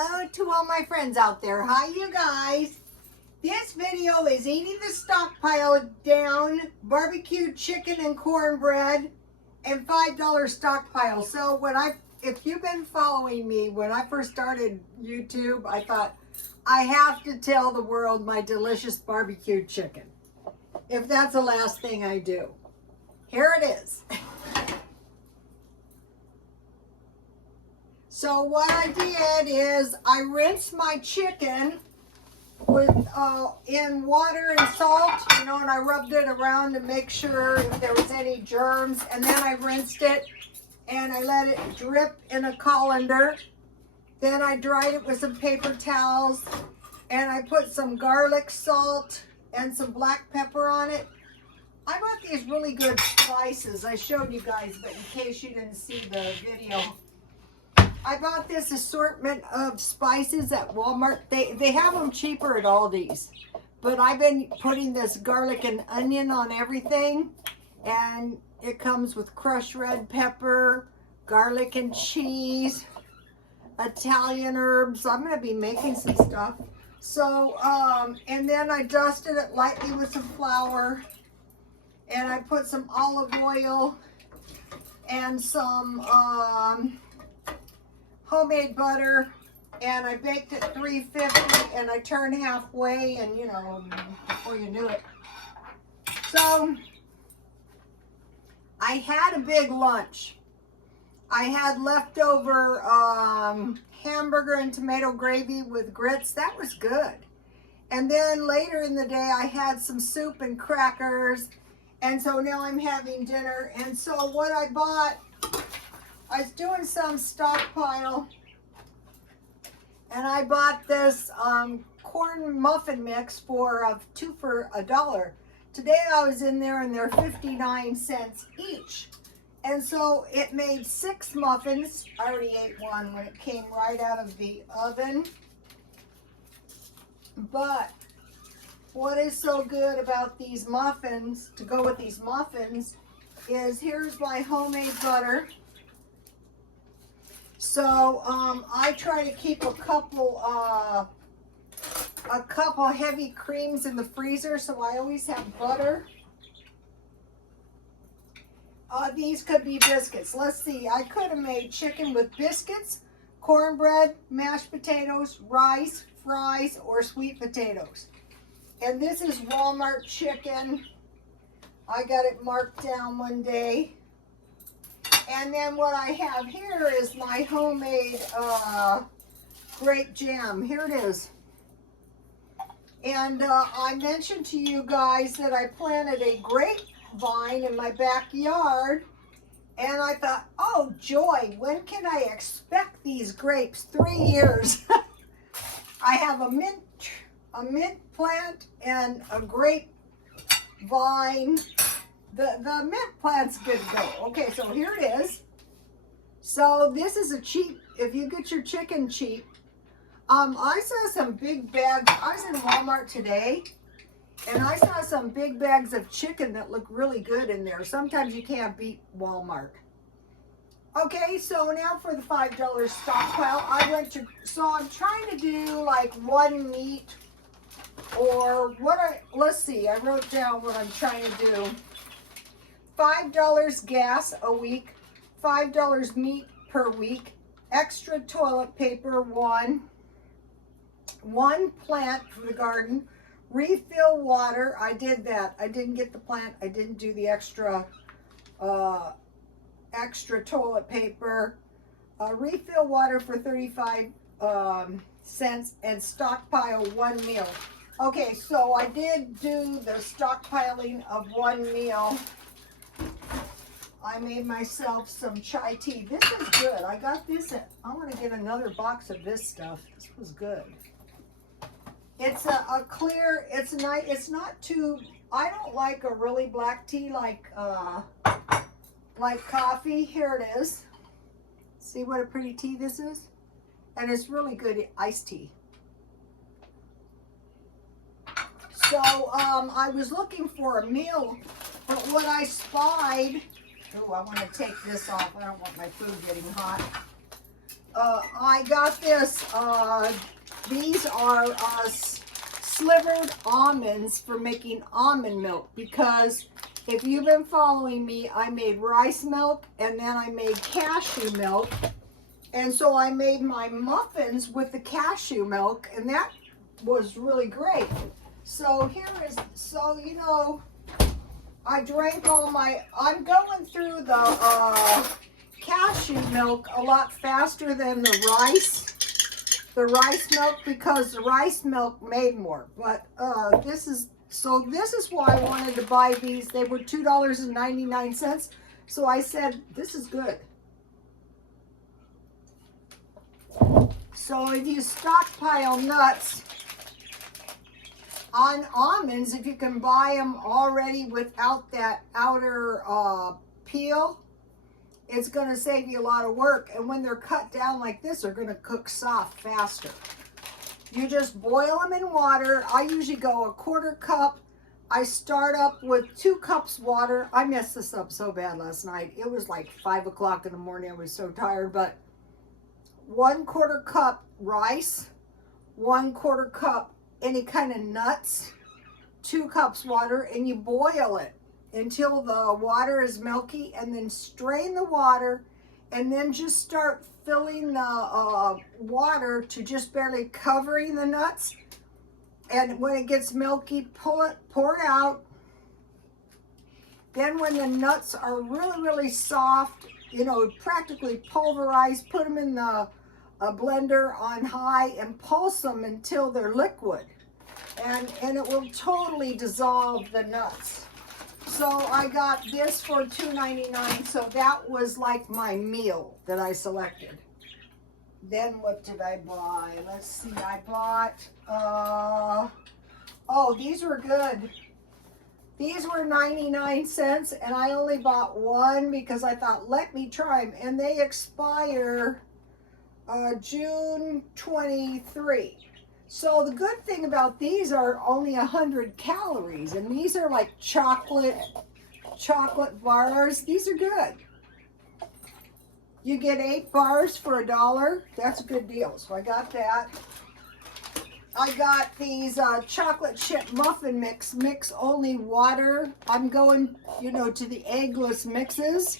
Hello to all my friends out there. Hi, you guys. This video is eating the stockpile down, barbecued chicken and cornbread, and $5 stockpile. So if you've been following me, when I first started YouTube, I thought I have to tell the world my delicious barbecued chicken. If that's the last thing I do. Here it is. So what I did is I rinsed my chicken with in water and salt, and I rubbed it around to make sure if there was any germs, and then I rinsed it and I let it drip in a colander. Then I dried it with some paper towels, and I put some garlic, salt, and some black pepper on it. I bought these really good spices. I showed you guys, but in case you didn't see the video, I bought this assortment of spices at Walmart. They have them cheaper at Aldi's, but I've been putting this garlic and onion on everything, and it comes with crushed red pepper, garlic and cheese, Italian herbs. I'm going to be making some stuff. So, and then I dusted it lightly with some flour, and I put some olive oil and some homemade butter, and I baked it 350, and I turned halfway, and before you knew it. So I had a big lunch. I had leftover hamburger and tomato gravy with grits. That was good. And then later in the day I had some soup and crackers, and so now I'm having dinner. And so what I bought, I was doing some stockpile, and I bought this corn muffin mix for two for $1. Today I was in there and they're 59 cents each. And so it made 6 muffins. I already ate one when it came right out of the oven. But what is so good about these muffins, to go with these muffins, is here's my homemade butter. So I try to keep a couple heavy creams in the freezer, so I always have butter. These could be biscuits. Let's see, I could have made chicken with biscuits, cornbread, mashed potatoes, rice, fries, or sweet potatoes. And this is Walmart chicken. I got it marked down one day. And then what I have here is my homemade grape jam. Here it is. And I mentioned to you guys that I planted a grapevine in my backyard. And I thought, oh joy, when can I expect these grapes? 3 years. I have a mint plant and a grape vine. The mint plant's good to go. Okay, so here it is. So this is a cheap, if you get your chicken cheap. I saw some big bags. I was in Walmart today, and I saw some big bags of chicken that look really good in there. Sometimes you can't beat Walmart. Okay, so now for the $5 stockpile. So I'm trying to do like one meat, or let's see, I wrote down what I'm trying to do. $5 gas a week, $5 meat per week, extra toilet paper, one plant for the garden, refill water. I did that. I didn't get the plant. I didn't do the extra toilet paper. Refill water for 35 cents, and stockpile 1 meal. Okay, so I did do the stockpiling of 1 meal. I made myself some chai tea. This is good. I got this I want to get another box of this stuff. This was good. It's a clear, it's nice. It's not too, I don't like a really black tea like coffee. Here it is. See what a pretty tea this is? And it's really good iced tea. So I was looking for a meal, but what I spied, oh, I want to take this off. I don't want my food getting hot. I got this. These are slivered almonds for making almond milk, because if you've been following me, I made rice milk and then I made cashew milk. And so I made my muffins with the cashew milk, and that was really great. So here is, so you know, I drank all my, I'm going through the cashew milk a lot faster than the rice milk, because the rice milk made more. But this is why I wanted to buy these. They were $2.99. So I said, this is good. So if you stockpile nuts on almonds, if you can buy them already without that outer peel, it's going to save you a lot of work. And when they're cut down like this, they're going to cook soft faster. You just boil them in water. I usually go 1/4 cup. I start up with 2 cups water. I messed this up so bad last night. It was like 5 o'clock in the morning. I was so tired. But 1/4 cup rice, 1/4 cup any kind of nuts, 2 cups water, and you boil it until the water is milky, and then strain the water, and then just start filling the water to just barely covering the nuts. And when it gets milky, pour it out. Then when the nuts are really, really soft, you know, practically pulverized, put them in the blender on high and pulse them until they're liquid. And it will totally dissolve the nuts. So I got this for $2.99, so that was like my meal that I selected. Then what did I buy? Let's see, I bought, oh, these were good. These were 99 cents, and I only bought one because I thought, let me try them. And they expire June 23. So the good thing about these are only 100 calories, and these are like chocolate bars. These are good. You get 8 bars for $1. That's a good deal. So I got that. I got these chocolate chip muffin mix only water. I'm going, you know, to the eggless mixes.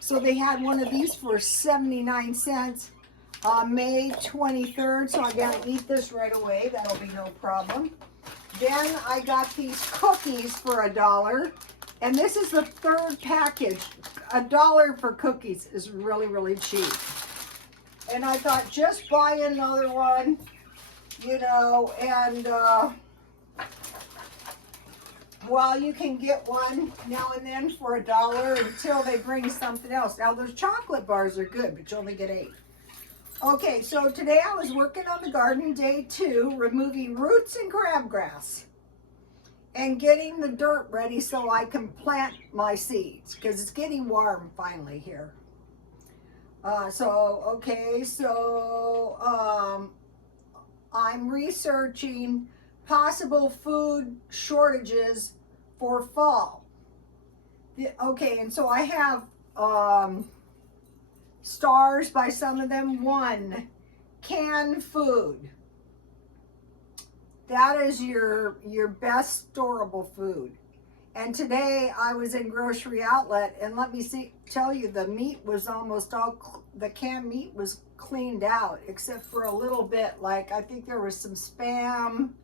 So they had one of these for 79 cents. May 23rd, so I gotta eat this right away. That'll be no problem. Then I got these cookies for $1, and this is the 3rd package. $1 for cookies is really, really cheap. And I thought, just buy another one, you know, and well, you can get one now and then for $1 until they bring something else. Now those chocolate bars are good, but you only get 8. Okay, so today I was working on the garden, day 2, removing roots and crabgrass and getting the dirt ready so I can plant my seeds, because it's getting warm finally here. I'm researching possible food shortages for fall. And so I have stars by some of them. 1, canned food. That is your best storable food. And today I was in Grocery Outlet, and let me tell you, the meat was almost all, the canned meat was cleaned out, except for a little bit, like I think there was some Spam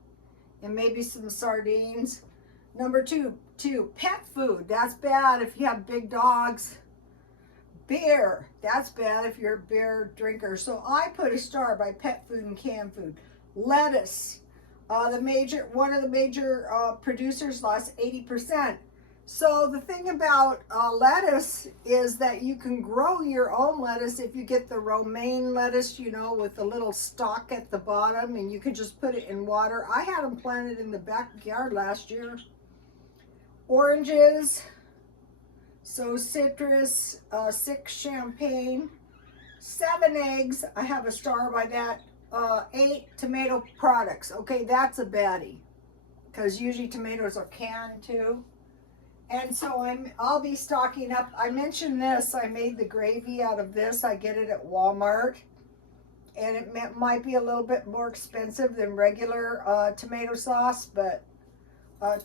and maybe some sardines. Number 2, pet food. That's bad if you have big dogs. Beer, that's bad if you're a beer drinker. So I put a star by pet food and canned food. Lettuce, one of the major producers lost 80%. So the thing about lettuce is that you can grow your own lettuce if you get the romaine lettuce, you know, with the little stalk at the bottom, and you can just put it in water. I had them planted in the backyard last year. Oranges. So citrus, 6 champagne, 7 eggs. I have a star by that. 8 tomato products. Okay, that's a baddie, because usually tomatoes are canned too. And so I'll be stocking up. I mentioned this. I made the gravy out of this. I get it at Walmart. and it might be a little bit more expensive than regular tomato sauce, but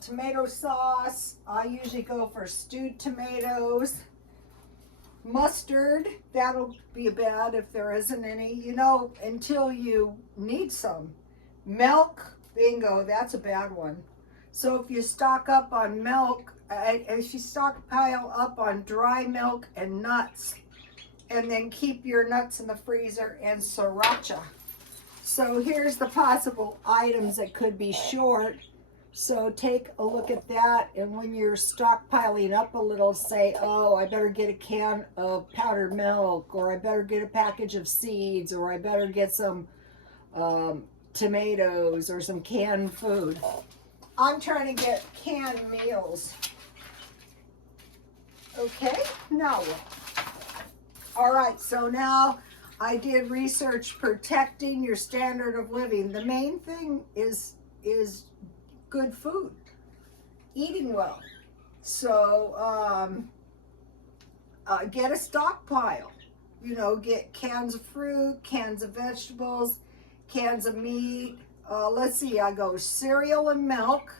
tomato sauce, I usually go for stewed tomatoes. Mustard, that'll be bad if there isn't any, you know, until you need some. Milk, bingo, that's a bad one. So if you stock up on milk, if you stockpile up on dry milk and nuts, and then keep your nuts in the freezer and sriracha. So here's the possible items that could be short. So take a look at that, and when you're stockpiling up a little, say, oh, I better get a can of powdered milk, or I better get a package of seeds, or I better get some tomatoes or some canned food. I'm trying to get canned meals. Okay, now all right, so now I did research protecting your standard of living. The main thing is good food, eating well. So get a stockpile. You know, get cans of fruit, cans of vegetables, cans of meat. Let's see, I go cereal and milk,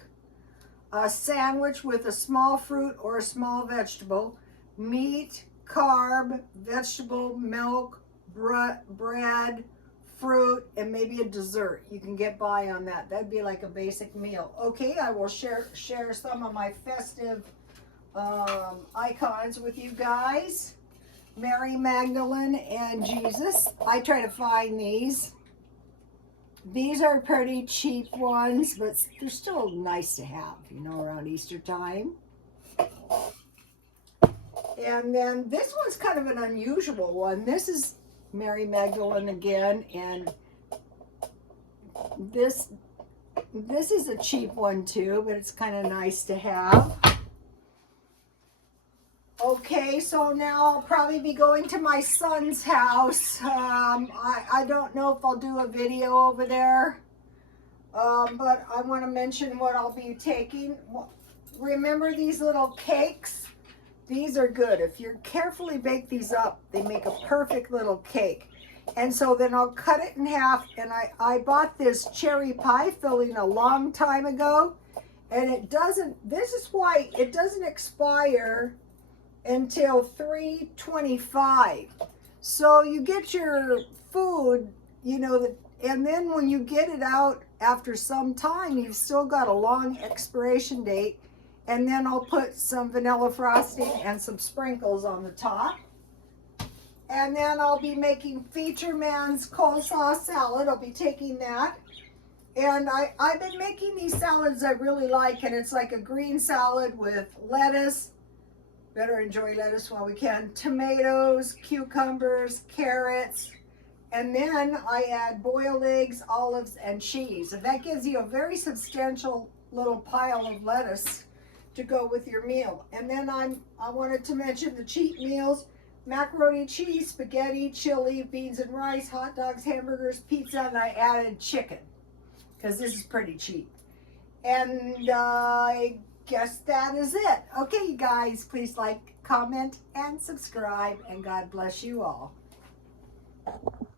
a sandwich with a small fruit or a small vegetable, meat, carb, vegetable, milk, bread, fruit, and maybe a dessert. You can get by on that. That'd be like a basic meal. Okay, I will share some of my festive icons with you guys. Mary Magdalene and Jesus. I try to find these. These are pretty cheap ones, but they're still nice to have, you know, around Easter time. And then this one's kind of an unusual one. This is Mary Magdalene again, and this is a cheap one too, but it's kind of nice to have. Okay, so now I'll probably be going to my son's house. I don't know if I'll do a video over there, but I want to mention what I'll be taking. Remember these little cakes? These are good. If you carefully bake these up, they make a perfect little cake. And so then I'll cut it in half, and I bought this cherry pie filling a long time ago, and this is why it doesn't expire until 3/25. So you get your food, you know, and then when you get it out after some time, you've still got a long expiration date. And then I'll put some vanilla frosting and some sprinkles on the top. And then I'll be making Feature Man's coleslaw salad. I'll be taking that. And I've been making these salads I really like, and it's like a green salad with lettuce. Better enjoy lettuce while we can. Tomatoes, cucumbers, carrots. And then I add boiled eggs, olives, and cheese. And that gives you a very substantial little pile of lettuce to go with your meal. And then I wanted to mention the cheat meals: macaroni, cheese, spaghetti, chili, beans and rice, hot dogs, hamburgers, pizza, and I added chicken because this is pretty cheap. And I guess that is it. Okay, you guys, please like, comment, and subscribe, and God bless you all.